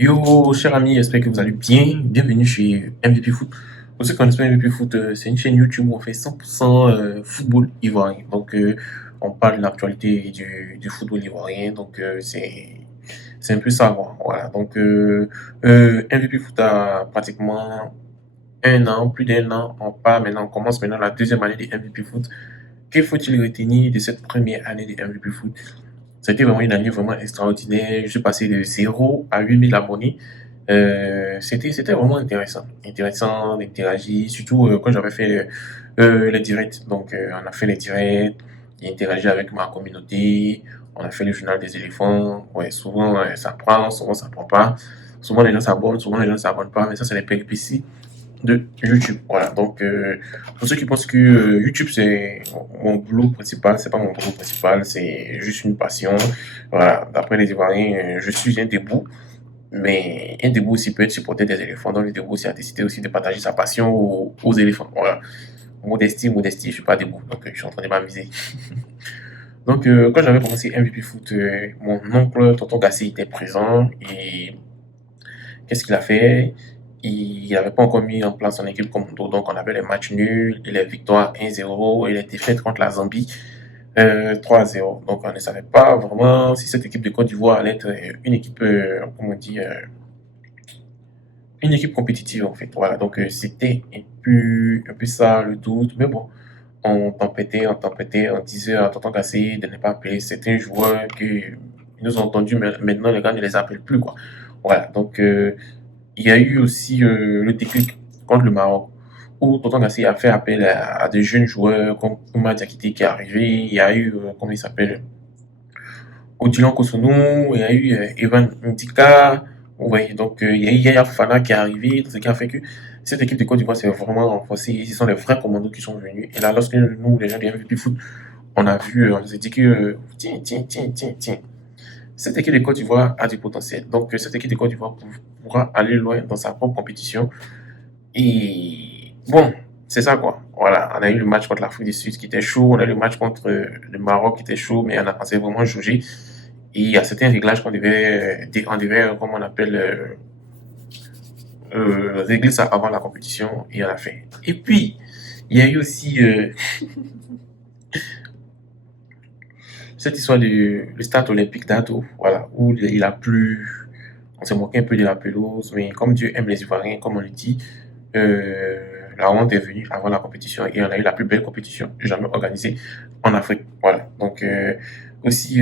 Yo, cher ami, j'espère que vous allez bien. Bienvenue chez MVP Foot. Pour ceux qui connaissent pas MVP Foot, c'est une chaîne YouTube où on fait 100% football ivoirien. Donc, on parle de l'actualité du football ivoirien. Donc, c'est un peu ça, quoi. Voilà. Donc, MVP Foot a pratiquement un an, plus d'un an. On commence maintenant la deuxième année de MVP Foot. Que faut-il retenir de cette première année de MVP Foot? Ça a été vraiment une année vraiment extraordinaire. Je suis passé de 0 à 8 000 abonnés. C'était vraiment intéressant. Intéressant d'interagir, surtout quand j'avais fait les directs. Donc, on a fait les directs, j'ai interagi avec ma communauté, on a fait le journal des éléphants. Ouais, souvent ça prend, souvent ça prend pas. Souvent les gens s'abonnent, souvent les gens ne s'abonnent pas, mais ça, c'est les péripéties de YouTube. Voilà. Donc, pour ceux qui pensent que YouTube c'est mon boulot principal, c'est pas mon boulot principal, c'est juste une passion. Voilà. D'après les Ivoiriens, je suis un debout, mais un debout aussi peut être supporter des éléphants. Donc, le debout aussi a décidé aussi de partager sa passion aux éléphants. Voilà. Modestie, modestie, je suis pas debout, donc je suis en train de m'amuser. Donc, quand j'avais commencé MVP Foot, mon oncle, Tonton Gassi, était présent et qu'est-ce qu'il a fait? Il n'avait pas encore mis en place son équipe commando, donc on avait les matchs nuls, et les victoires 1-0 et les défaites contre la Zambie 3-0. Donc on ne savait pas vraiment si cette équipe de Côte d'Ivoire allait être une équipe, comment on dit, une équipe compétitive en fait. Voilà, donc c'était un peu ça le doute, mais bon, on disait à Tonton Cassé de ne pas appeler certains joueurs que ils nous ont entendus, mais maintenant les gars ne les appellent plus quoi. Voilà, donc il y a eu aussi le déclic contre le Maroc, où Tonton Gassi a fait appel à des jeunes joueurs comme Oumar Diakité qui est arrivé. Il y a eu, comment il s'appelle, Odilon Kosonou, il y a eu Evan Ndika. Ouais, donc il y a eu Yaya Fofana qui est arrivé, ce qui a fait que cette équipe de Côte d'Ivoire s'est vraiment renforcée. Ce sont les vrais commandos qui sont venus. Et là, lorsque nous, les gens de MVP Foot, on a vu, on s'est dit que, tiens, tiens, tiens, tiens, tiens, cette équipe de Côte d'Ivoire a du potentiel. Donc, cette équipe de Côte d'Ivoire pourra aller loin dans sa propre compétition. Et bon, c'est ça quoi. Voilà, on a eu le match contre l'Afrique du Sud qui était chaud, on a eu le match contre le Maroc qui était chaud, mais on a pensé vraiment juger. Et il y a certains réglages qu'on devait, comment on appelle, régler ça avant la compétition et on a fait. Et puis, il y a eu aussi cette histoire du le stade olympique d'Ado, voilà, où il a plu, on s'est moqué un peu de la pelouse, mais comme Dieu aime les Ivoiriens, comme on le dit, euh, la honte est venue avant la compétition et on a eu la plus belle compétition jamais organisée en Afrique. Voilà. Donc aussi,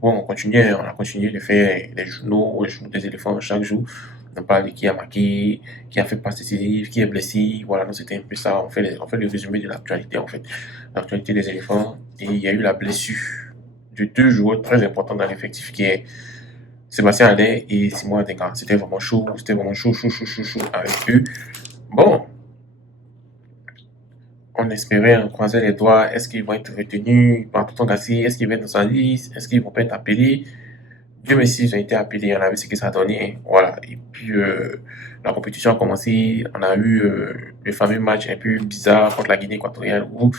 bon, on a continué de faire les journaux des éléphants chaque jour. On parle de qui a marqué, qui a fait passer ses livres, qui est blessé. Voilà, donc c'était un peu ça. On fait le résumé de l'actualité en fait, l'actualité des éléphants. Et il y a eu la blessure de deux joueurs très importants dans l'effectif qui est Sébastien Haller et Simon Adingra. C'était vraiment chaud, chaud, chaud, chaud, chaud avec eux. Bon, on espérait, on croisait les doigts. Est-ce qu'ils vont être retenus par Tonton Gassi? Est-ce qu'ils vont être dans sa liste? Est-ce qu'ils vont pas être appelés? Dieu merci, ils ont été appelés. On a vu ce que ça a donné. Voilà. Et puis, la compétition a commencé. On a eu le fameux match un peu bizarre contre la Guinée équatoriale où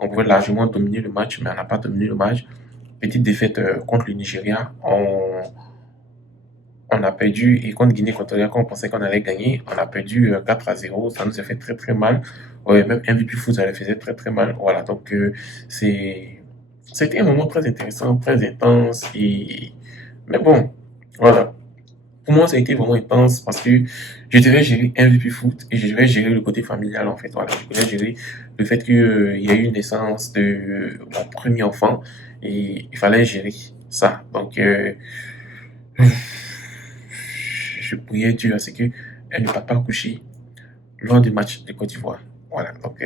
on pouvait largement dominer le match, mais on n'a pas dominé le match. Petite défaite contre le Nigeria. On a perdu et contre Guinée équatoriale, quand on pensait qu'on allait gagner, on a perdu 4-0. Ça nous a fait très très mal. Ouais, même MVP Foot, ça le faisait très très mal. Voilà, donc c'était un moment très intéressant, très intense. Mais bon, voilà. Pour moi, ça a été vraiment intense parce que je devais gérer MVP Foot et je devais gérer le côté familial en fait. Voilà, je devais gérer le fait qu'il y a eu une naissance de mon premier enfant et il fallait gérer ça. Donc, je priais Dieu à ce qu'elle ne va pas coucher lors du match de Côte d'Ivoire. Voilà, donc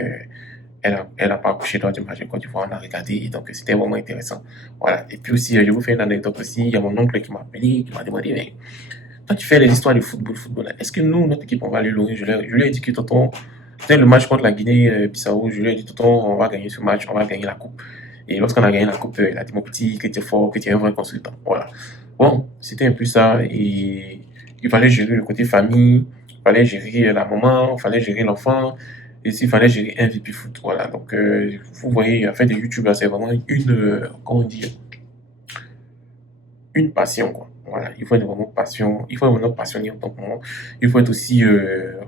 elle a pas accouché lors du match de Côte d'Ivoire, on a regardé, donc c'était vraiment intéressant. Voilà, et puis aussi, je vous fais une anecdote aussi, il y a mon oncle qui m'a appelé, qui m'a demandé, mais toi tu fais les histoires de football, est-ce que nous, notre équipe, on va aller loin? Je lui ai dit que tonton, c'était le match contre la Guinée-Bissau, je lui ai dit tonton, on va gagner ce match, on va gagner la coupe. Et lorsqu'on a gagné la coupe, il a dit mon petit, que tu es fort, que tu es un vrai consultant. Voilà. Bon, c'était un peu ça, et il fallait gérer le côté famille, il fallait gérer la maman, il fallait gérer l'enfant, et s'il fallait gérer un VP foot. Voilà, donc vous voyez, en fait, de YouTube, là, c'est vraiment comment dire, une passion, quoi. Voilà, il faut être vraiment passion, il faut être vraiment passionné en tant que moi. Il faut être aussi,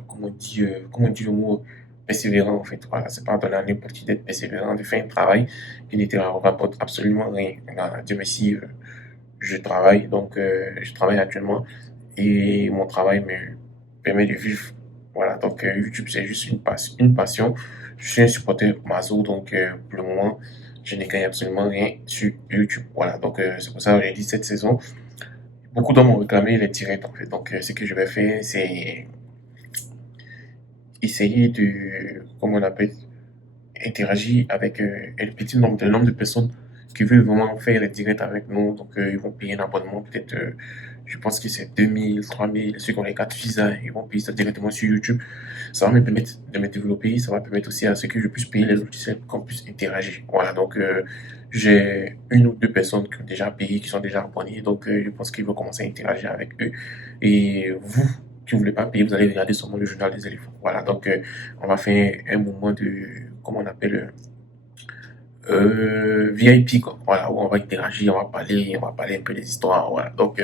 comment on dit le mot, persévérant en fait. Voilà, c'est pas donné à n'importe qui d'être persévérant, de faire un travail qui ne te rapporte absolument rien. Voilà, Dieu merci, je travaille, donc je travaille actuellement et mon travail me permet de vivre. Voilà, donc YouTube c'est juste une passion. Je suis un supporter Mazo, donc pour le moment, je ne gagne absolument rien sur YouTube. Voilà, donc c'est pour ça que j'ai dit cette saison. Beaucoup d'hommes ont réclamé les directs en fait. Donc ce que je vais faire, c'est essayer de, comment on appelle, interagir avec le nombre de personnes qui veulent vraiment faire les directs avec nous. Donc, ils vont payer un abonnement, peut-être, je pense que c'est 2000, 3000, ceux qui ont les cartes Visa, ils vont payer ça directement sur YouTube. Ça va me permettre de me développer, ça va permettre aussi à ce que je puisse payer les logiciels, qu'on puisse interagir. Voilà, donc, j'ai une ou deux personnes qui ont déjà payé, qui sont déjà abonnées, donc je pense qu'ils vont commencer à interagir avec eux. Et vous, qui ne voulez pas payer, vous allez regarder seulement le journal des éléphants. Voilà, donc on va faire un moment de, comment on appelle, VIP, quoi. Voilà, où on va interagir, on va parler un peu des histoires, voilà. Donc,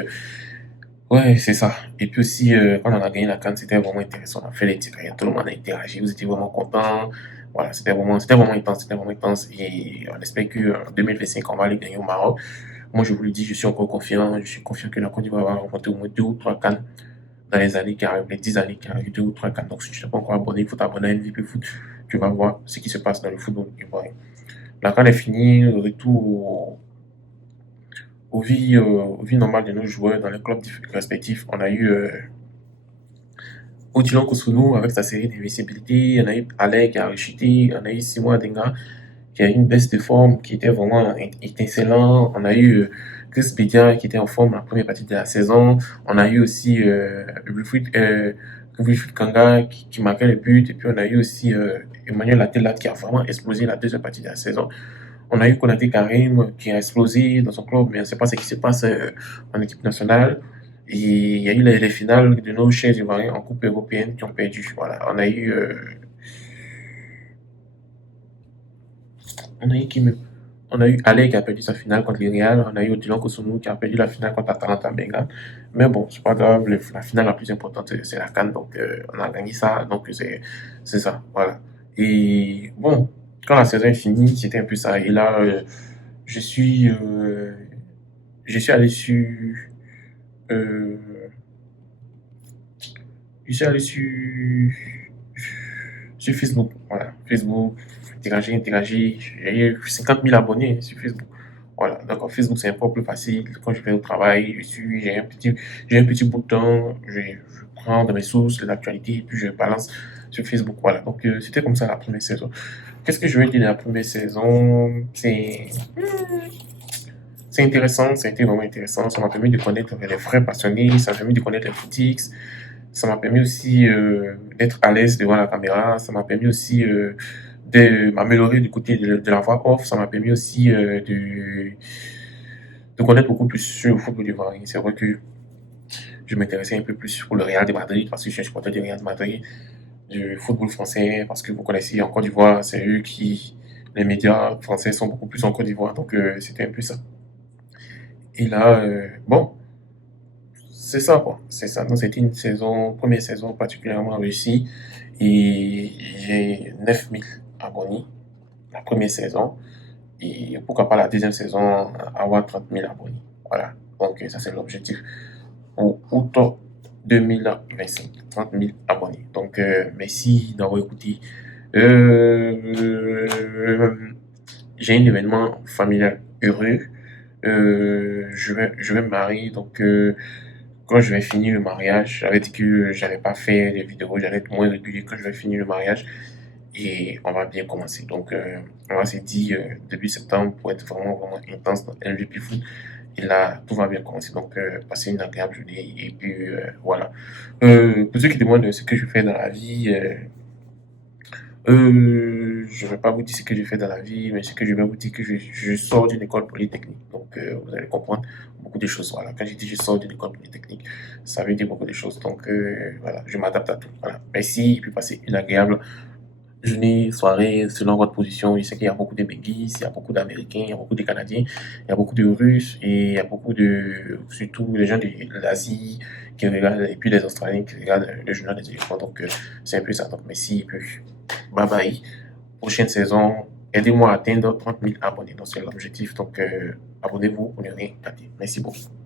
ouais, c'est ça. Et puis aussi, quand on a gagné la CAN, c'était vraiment intéressant. On a fait les tirs, tout le monde a interagi, vous étiez vraiment contents. Voilà, c'était vraiment intense, c'était vraiment intense. Et on espère qu'en 2025, on va aller gagner au Maroc. Moi, je vous le dis, je suis encore confiant. Je suis confiant que la Côte d'Ivoire va remonter au moins deux ou trois CAN dans les années qui arrivent, les 10 années qui arrivent, deux ou trois CAN. Donc, si tu n'es pas encore abonné, il faut t'abonner à MVP Foot. Tu vas voir ce qui se passe dans le football ivoirien. La CAN est finie, retour aux vies normales de nos joueurs dans les clubs respectifs. On a eu Odilon Kosunu avec sa série d'invisibilité, on a eu Alec qui a rechuté, on a eu Simon Adenga qui a eu une baisse de forme qui était vraiment étincelant, on a eu Chris Bedia qui était en forme la première partie de la saison, on a eu aussi Wilfried Kanga qui marquait le but, et puis on a eu aussi Emmanuel Latela qui a vraiment explosé la deuxième partie de la saison. On a eu Konaté Karim qui a explosé dans son club, mais on ne sait pas ce qui se passe en équipe nationale. Et il y a eu les finales de nos chers Ivoiriens en Coupe européenne qui ont perdu. Voilà. On a eu qui même On a eu Ale qui a perdu sa finale contre le Real. On a eu Dylan Kosunu qui a perdu la finale contre Atalanta Bergame. Mais bon, c'est pas grave. La finale la plus importante, c'est la CAN. Donc, on a gagné ça. Donc, c'est ça. Voilà. Et bon, quand la saison est finie, c'était un peu ça. Et là, je suis, euh, je suis allé euh, je suis allé sur Facebook. Voilà, Facebook, interagir. J'ai eu 50 000 abonnés sur Facebook. Voilà, donc Facebook, c'est un peu plus facile. Quand je vais au travail, j'ai un petit bout de temps, je prends dans mes sources l'actualité et puis je balance sur Facebook. Voilà, donc c'était comme ça la première saison. Qu'est-ce que je veux dire de la première saison? C'est intéressant, ça a été vraiment intéressant. Ça m'a permis de connaître les vrais passionnés, ça m'a permis de connaître les footix, ça m'a permis aussi d'être à l'aise devant la caméra, ça m'a permis aussi de m'améliorer du côté de la voix off, ça m'a permis aussi de connaître beaucoup plus sur le football ivoirien. C'est vrai que je m'intéressais un peu plus pour le Real de Madrid parce que je suis supporter du Real de Madrid, du football français, parce que vous connaissez en Côte d'Ivoire, c'est eux qui, les médias français sont beaucoup plus en Côte d'Ivoire, donc c'était un peu ça. Et là, bon, c'est ça, quoi. C'est ça. Donc, c'était une première saison particulièrement réussie. Et j'ai 9000 abonnés la première saison. Et pourquoi pas la deuxième saison, avoir 30 000 abonnés. Voilà. Donc, ça, c'est l'objectif pour août 2025. 30 000 abonnés. Donc, merci d'avoir écouté. J'ai un événement familial heureux. Je vais me marier. Donc, quand je vais finir le mariage, j'avais dit que j'allais pas faire des vidéos, j'allais être moins régulier quand je vais finir le mariage et on va bien commencer. Donc, on s'est dit début septembre pour être vraiment, vraiment intense dans MVP Foot. Et là, tout va bien commencer. Donc, passer une agréable journée et puis voilà. Pour ceux qui demandent ce que je fais dans la vie, je ne vais pas vous dire ce que je fais dans la vie, mais ce que je vais vous dire que je sors d'une école polytechnique. Donc, vous allez comprendre beaucoup de choses. Voilà. Quand je dis je sors d'une école polytechnique, ça veut dire beaucoup de choses. Donc, voilà, je m'adapte à tout. Voilà. Merci et puis passez une agréable journée, soirée, selon votre position. Je sais qu'il y a beaucoup de Benguis, il y a beaucoup d'Américains, il y a beaucoup de Canadiens, il y a beaucoup de Russes et il y a beaucoup de, surtout les gens de l'Asie qui regardent et puis les Australiens qui regardent le journal des éléphants. Donc, c'est un peu ça. Donc, merci et puis bye bye. Prochaine saison, aidez-moi à atteindre 30 000 abonnés. Donc, c'est l'objectif. Donc, abonnez-vous pour ne rien rater. Merci beaucoup.